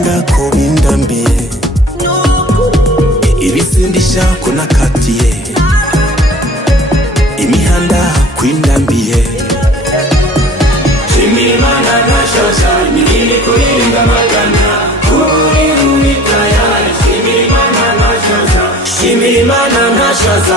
nanga ko bindambiye ibisindisha ko nakatiye imihanda kwindambiye shimira Imana ntashoza imirimo kuririmba amagana uri uwitaya shimira Imana ntashoza